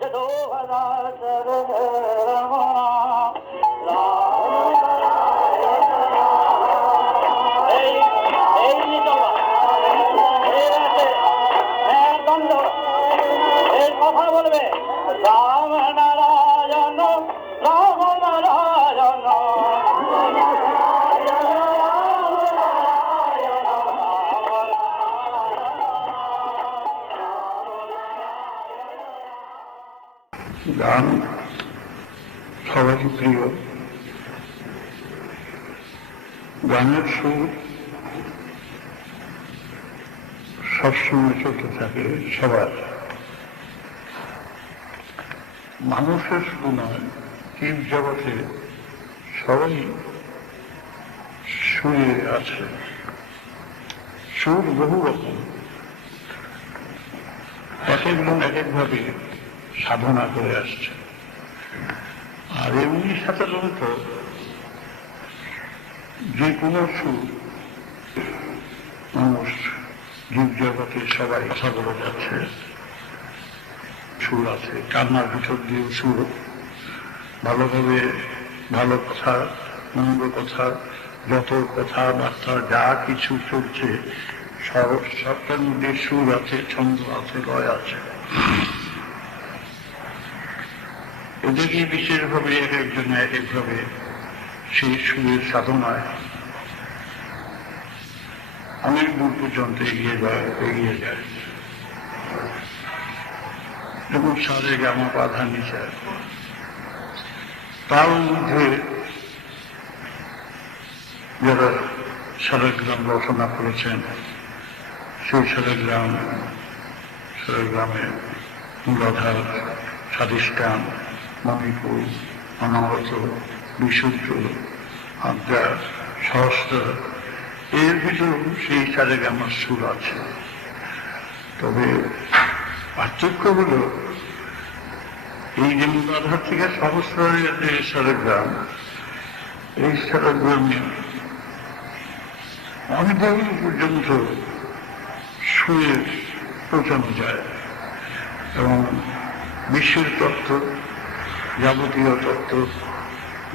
ਜਦੋਂ ਹਜ਼ਾਰ ਚਰਨ ਲਾ গান সবারই প্রিয়। গানের সুর সবসময় চলতে থাকে সবার। মানুষের শুধু নয়, জীব জগতে সবাই সুরে আছে। সুর বহু রকম। এক একজন এক একভাবে সাধনা করে আসছে। আর এমনি সাধারণত যে কোনো সুর মানুষ জীব জগতে সবাই কথা বলে যাচ্ছে। সুর আছে, কান্নার ভিতর দিয়ে সুর। ভালোভাবে ভালো কথা, মন্দ কথা, যত কথাবার্তা যা কিছু চলছে, সব সবটার মধ্যে সুর আছে, ছন্দ আছে, লয় আছে। এদেরকে বিশেষভাবে এক একজন এক একভাবে সেই সুরের সাধনায় অনেক দূর পর্যন্ত এগিয়ে যায় এগিয়ে যায়। যেমন সারে গামা বাধা নিচে। তার মধ্যে যারা সারেগ্রাম রচনা করেছেন, সেই সারেগ্রাম সারেগ্রামে মূলাধার স্বাধিষ্ঠান মণিপুর অনাহত বিশুদ্ধ আজ্ঞা সহস্র। এর ভিতর সেই সারেগামার সুর আছে। তবে পার্থক্য হলো, এই যে মূলাধার থেকে সহস্রের যে সারেগ্রাম এই সারেগ্রামে অনেক দূর পর্যন্ত সুরে পৌঁছানো যায় এবং বিশ্বের তত্ত্ব যাবতীয় তত্ত্ব,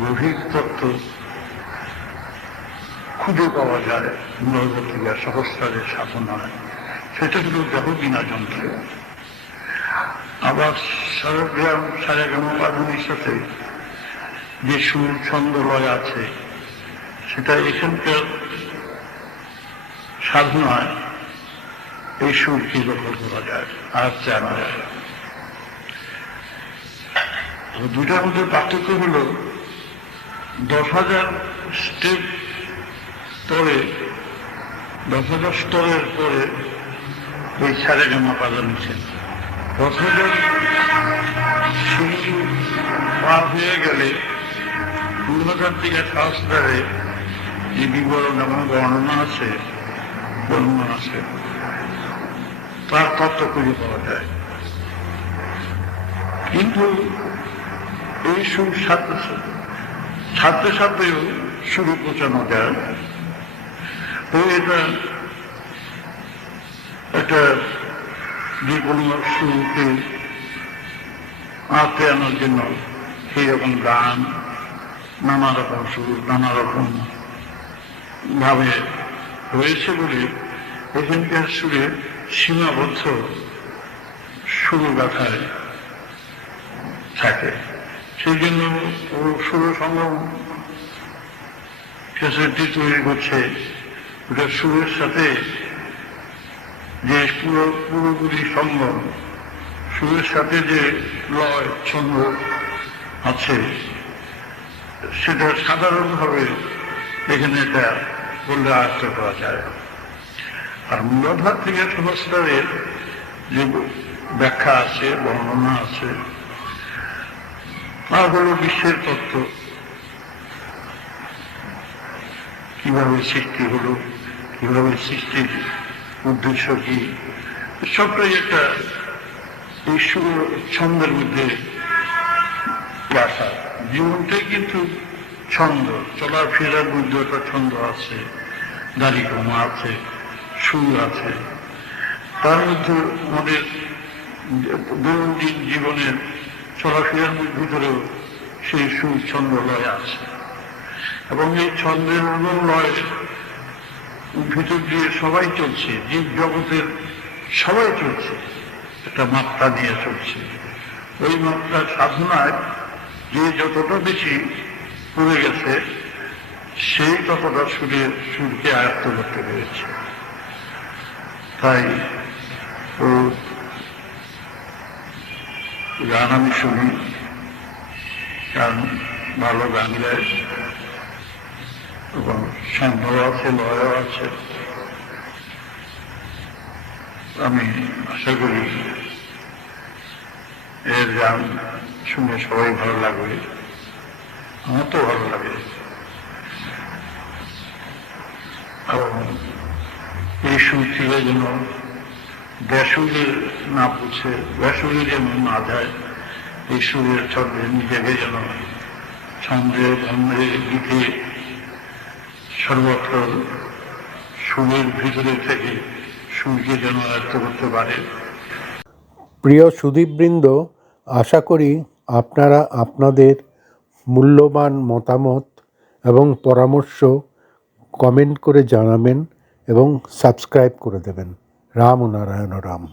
গভীর তত্ত্ব খুঁজে পাওয়া যায় মূলবর্তীরা সহস্রারের সাধনায় সেটা হল দেহ বিনা যন্ত্রে। আবার সারগ্রাম, সারেগ্রাম বাঁধনের সাথে যে সুর, ছন্দ, লয় আছে, সেটা এখানকার সাধনায় এই সুরকে দখল করা যায়, আর জানা যায়। দুটার মধ্যে পার্থক্য হল দশ হাজার স্টেপ পরে, দশ হাজার স্তরের পরে ওই সারে জামা পাজা নিচ্ছেন দশ হাজার পার হয়ে গেলে দিকে শাস্ত্রে যে বিবরণ এবং বর্ণনা আছে বর্ণনা আছে, তার তত্ত্ব খুঁজে পাওয়া যায়। কিন্তু এই সুর সাথে সাথে সাথেও শুরু পৌঁছানো যায় তো এটা একটা যে কোনো সুরকে আঁকতে আনার জন্য সেই রকম গান, নানা রকম সুর, নানা রকম ভাবে হয়েছে বলে এখানকার সুরে সীমাবদ্ধ সুর গাথায় থাকে। সেই জন্য সুর সঙ্গম ক্যাসেটটি তৈরি করছে ওটা সুরের সাথে যে পুরো পুরোপুরি সঙ্গম সুরের সাথে যে লয় ছন্দ আছে, সেটা সাধারণভাবে এখানে এটা বললে আয়ত্ত করা যায়। আর মূলাধার থেকে সহস্রের যে ব্যাখ্যা আছে, বর্ণনা আছে তা হলো বিশ্বের তত্ত্ব। কীভাবে সৃষ্টি হলো, কীভাবে সৃষ্টির উদ্দেশ্য কি? সবটাই একটা সুর ছন্দের মধ্যে আসা জীবনটাই কিন্তু ছন্দ। চলার ফেরার মধ্যে একটা ছন্দ আছে দাড়ি কমা আছে, সুর আছে। তার মধ্যে আমাদের দৈনন্দিন জীবনের চলাফেরার ভিতরেও সেই সুর ছন্দ লয় আছে। এবং এই ছন্দের এবং লয় ভিতর দিয়ে সবাই চলছে, জীব জগতের সবাই চলছে, একটা মাত্রা নিয়ে চলছে। ওই মাত্রা সাধনায় যে যতটা বেশি পড়ে গেছে, সেই ততটা সুরের সুরকে আয়ত্ত করতে পেরেছে। তাই ও গান আমি শুনি, গান ভালো গান গায় এবং সন্দেহ আছে লয় আছে। আমি আশা করি এর গান শুনে সবাই ভালো লাগবে। আমার তো ভালো লাগে। এবং এই সুর থেকে যেন ব্যাসুরে না পুছে, ব্যাসুরে যেন না যায় সুরের ছন্দে নিজেকে যেন সর্বত্র সুরের ভিতরে থেকে যেন আয়ত্ত করতে পারে। প্রিয় সুদীপবৃন্দ, আশা করি আপনারা আপনাদের মূল্যবান মতামত এবং পরামর্শ কমেন্ট করে জানাবেন এবং সাবস্ক্রাইব করে দেবেন। ராமு நாராயண ராம்.